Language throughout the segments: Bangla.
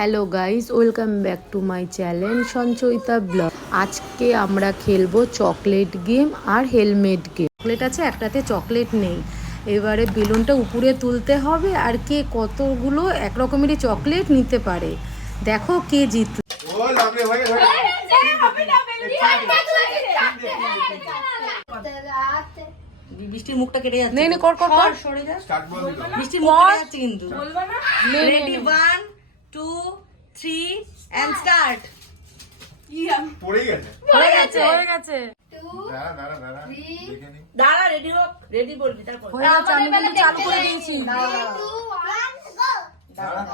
Hello guys, welcome back to my channel Sanchayita blog. আজকে আমরা খেলবো চকলেট গেম আর হেলমেট গেম। চকলেট আছে, একটাতে চকলেট নেই। এবারে বেলুনটা উপরে তুলতে হবে আর কে কতগুলো এক রকমেরই চকলেট নিতে পারে। দেখো কে জিতল। বৃষ্টির মুখটা কেটে যাচ্ছে। নে কর কর কর সরে যা। বৃষ্টির মুখ কেটে যাচ্ছে কিন্তু। বলবা না? Ready 1 2 3 and start. পড়ে গেছে। হয়ে গেছে। দাঁড়া রেডি হোক। রেডি বলবি তারপর। হয়ে গেছে, আমি কিন্তু চালু করে দিয়েছি।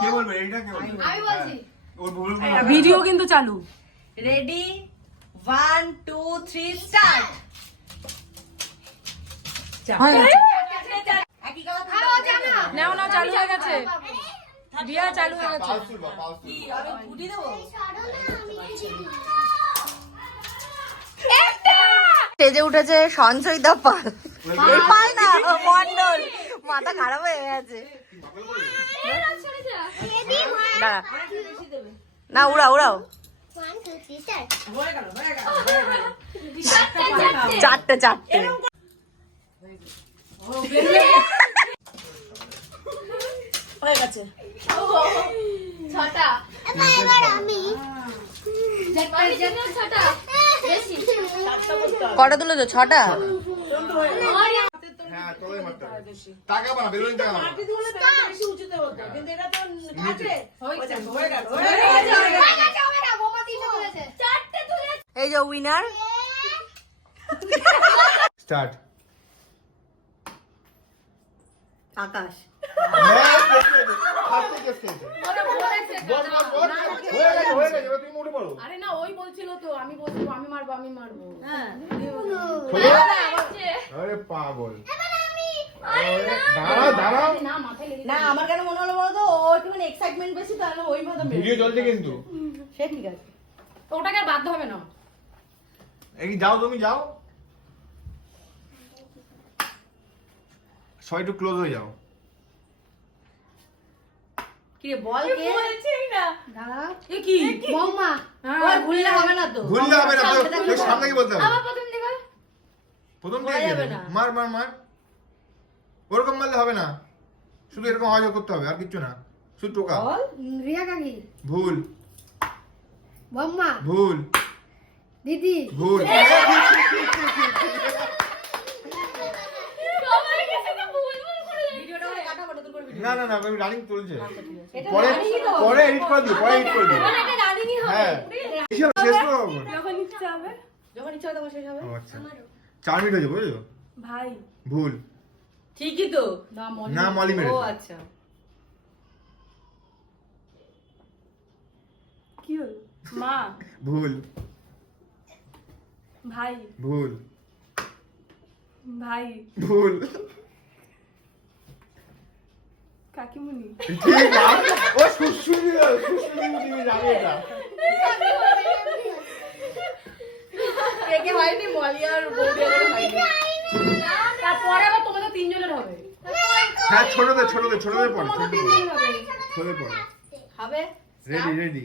কে বলবে এইটা কে বলবে? আমি বলছি। ওর ভুল ভিডিও কিন্তু চালু। Ready 1 2 3 start. হয়ে গেছে। একই কালার নাও নাও, চালু হয়ে গেছে। রিয়া চালু হয়ে গেছে। পালস তুলবা, পালস তুলবা। কি আমি ফুটি দেবো? স্টেজে উঠেছে সঞ্চয়িতা পাল। এই পাল না মন্ডল, মাথা খারাপ হয়ে গেছে। দাঁড়া না, উড়াও উড়াও। চারটে চারটে হয়ে গেছে। ছটা। ছটা। বেশি। কটা তুলে তো? ছটা। হ্যাঁ, তোলাই মারতে হবে। তাকাবা না, বেলুন তাকাবা না। এই যে উইনার। স্টার্ট। আকাশ। আরে না, ওই বলছিল তো আমি বলছি আমি মারবো আমি মারবো। হ্যাঁ আরে পাগল। দাঁড়াও দাঁড়াও। না মাথায় লেগে না, আমার কেন মনে হলো বলো তো, ও একটুখানি এক্সাইটমেন্ট বেশি, তাহলে ওই ভাবে ভিডিও চলছে কিন্তু। সে ঠিক আছে। ওটাকে আর বাধ্য হবে না। এই যাও, তুমি যাও। সবাই একটু ক্লোজ হয়ে যাও। কি রে বল কে? দাঁড়া, এ কি বৌমা? ওই ভুললে হবে না তো। ভুললে হবে না তো, তোর সামনে কি বলতে হবে? আবার প্রথম দিকে। প্রথম বলা থেকে যাবে না। মার মার মার। ওরকম মারলে হবে না, শুধু এরকম আওয়াজ করতে হবে, আর কিছু না, শুধু টোকা। বল। রিয়া কাকি, ভুল বৌমা, ভুল দিদি। ভুল। ভিডিওটা কাটা বড় তোর ভিডিও। না না না, আমি রানিং চলছে। এটা পরে রানিংই তো হবে। পরে এডিট করে দিও, পরে এডিট করে দিও। এটা রানিংই হবে। হ্যাঁ, শেষ করো এখন। যখন ইচ্ছা হবে। যখন ইচ্ছা হয় তখন শেষ হবে। ও আচ্ছা, 4 মিনিট হয়েছে, বুঝছো? ভাই ভুল। ঠিকই তো। না না, মলি ও মেরেছে। আচ্ছা। কি হলো? মা, ভুল ভাই, ভুল ভাই, ভুল। কাকিমুনি। ঠিক আছে, ও সুশ্রুতি তুমি জানো এটা। কে কে হয়নি? মলি আর বৌদি হয়নি। তারপরে আবার তোমাদের তিনজনের হবে। হ্যাঁ, ছোটদের পরে, তোমাদের তিনজনের হবে। ছোটদের পরে। হবে। Ready ready.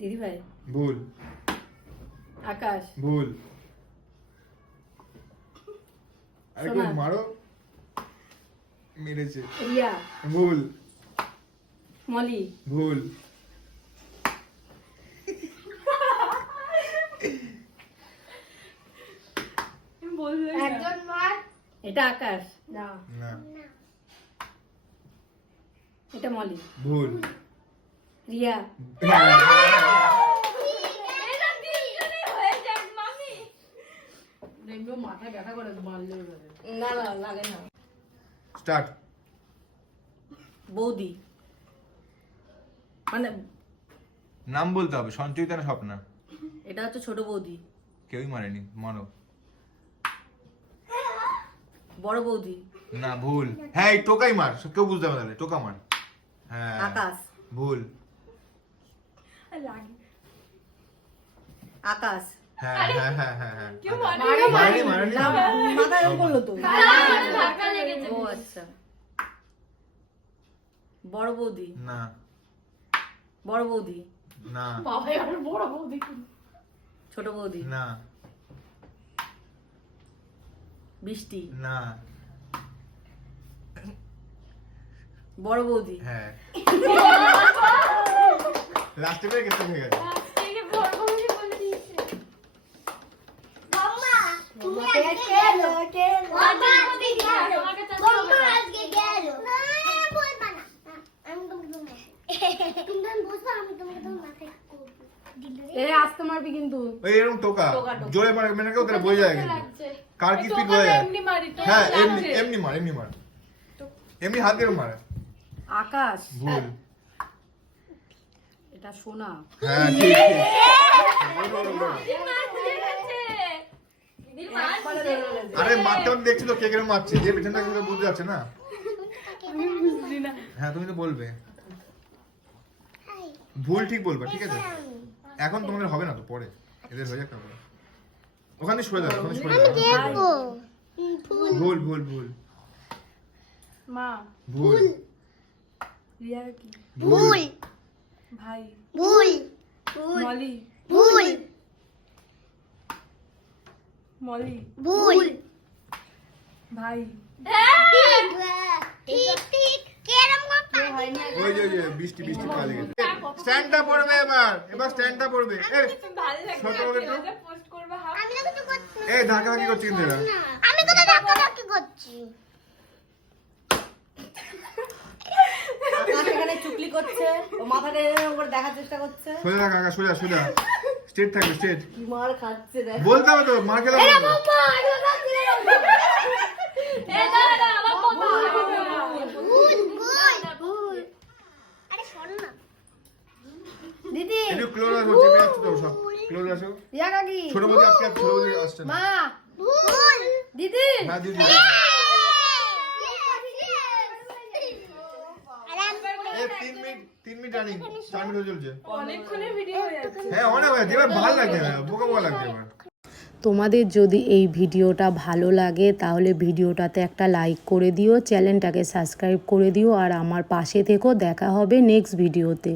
দিদি ভাই। ভুল আকাশ। ভুল। আরেকটু সোনা। মারো। মেরেছে। রিয়া। ভুল মলি। ভুল। একজন মার। এটা আকাশ। না, না, এটা মলি। ভুল। রিয়া। এটা তিনজনই হয়ে যাক মামি। দেখবে মাথায় ব্যথা করে মারলে এবারে। না না লাগে না। স্টার্ট। বৌদি। মানে নাম বলতে হবে, সঞ্চয়িতা না স্বপ্না। এটা হচ্ছে ছোট বৌদি। কেউই মারেনি, মারো। বড় বৌদি। না, ভুল। হ্যাঁ, এই টোকাই মার, কেউ বুঝতে পারে তাহলে, টোকা মার। হ্যাঁ, আকাশ। ভুল। আকাশ। হ্যাঁ হ্যাঁ হ্যাঁ হ্যাঁ হ্যাঁ। মারেনি, মারেনি। মাথা এরকম করলো তো। ধাক্কা লেগেছে। ও আচ্ছা। বড় বৌদি, না বড় বৌদি, না বাবা আর বড় বৌদি ছোট বৌদি, না বৃষ্টি, না বড় বৌদি, হ্যাঁ লাস্টে পেয়ে গেছে হয়ে গেছে থেকে বড় বৌদি বলে দিয়েছে তোমাকে তো আসতে মারবি কিন্তু। ওই এরকম টোকা জোরে মারে মানে কেউ তাহলে বোঝা যায় কিন্তু কার কি স্পিড বোঝা যায় এমনি মারি তো হ্যাঁ এমনি এমনি মার এমনি হাত দিয়ে মার আকাশ, ভুল এটা সোনা। হ্যাঁ ঠিক ঠিক বলো, বলো, বলো। আরে মারতে মারতে দেখছি তো কে কেরম মারছে যে পেছনটা কিন্তু বুঝতে যাচ্ছে না হ্যাঁ তুমি তো বলবে ভুল ঠিক বলবা ঠিক আছে এখন তোমাদের হবে না তো পরে এদের হয়ে যাক তারপরে ওখানে সরে যাবে ওখানে সরে যাবে ভুল ভুল ভুল মা, ভুল রিয়ার কি? ভুল ভাই, ভুল, মলি, ভুল, মলি, ভুল, ভাই। ঠিক ঠিক কেরম কথা ওই যে বৃষ্টি বৃষ্টি পাওয়া গেছে স্ট্যান্ডটা পড়বে এবার স্ট্যান্ডটা পড়বে ছোট বলে তো আমি তো কিছু করছি না এই ধাক্কা ধাক্কি করছি কিন্তু এরা আমি তো ধাক্কাধাক্কি করছি সেখানে চুকলি করছে ও মাথাটা এরকম করে দেখার চেষ্টা করছে সোজা থাক কাকা সোজা সোজা স্ট্রেট থাকবে স্ট্রেট কি মার খাচ্ছে দেখ বলতে হবে তো মার খেলে হবে না। দিদি একটু ক্লোজ আসো চেপে যাচ্ছে তো সব ক্লোজ আসো রিয়া কাকি ছোট বৌদি আটকে আছে, ছোট বৌদি আসছে না মা ভুল দিদি হ্যাঁ দিদি এই 3 মিনিট রানিং 4 মিনিট হয়ে চলছে অনেকক্ষণের ভিডিও হয়ে যাচ্ছে হ্যাঁ অনেক হয়েছে এবার ভালো লাগছে না বোকা বোকা লাগছে এবার তোমাদের যদি এই ভিডিওটা ভালো লাগে তাহলে ভিডিওটাতে একটা লাইক করে দিও, চ্যানেলটাকে সাবস্ক্রাইব করে দিও আর আমার পাশে থেকো। দেখা হবে নেক্সট ভিডিওতে।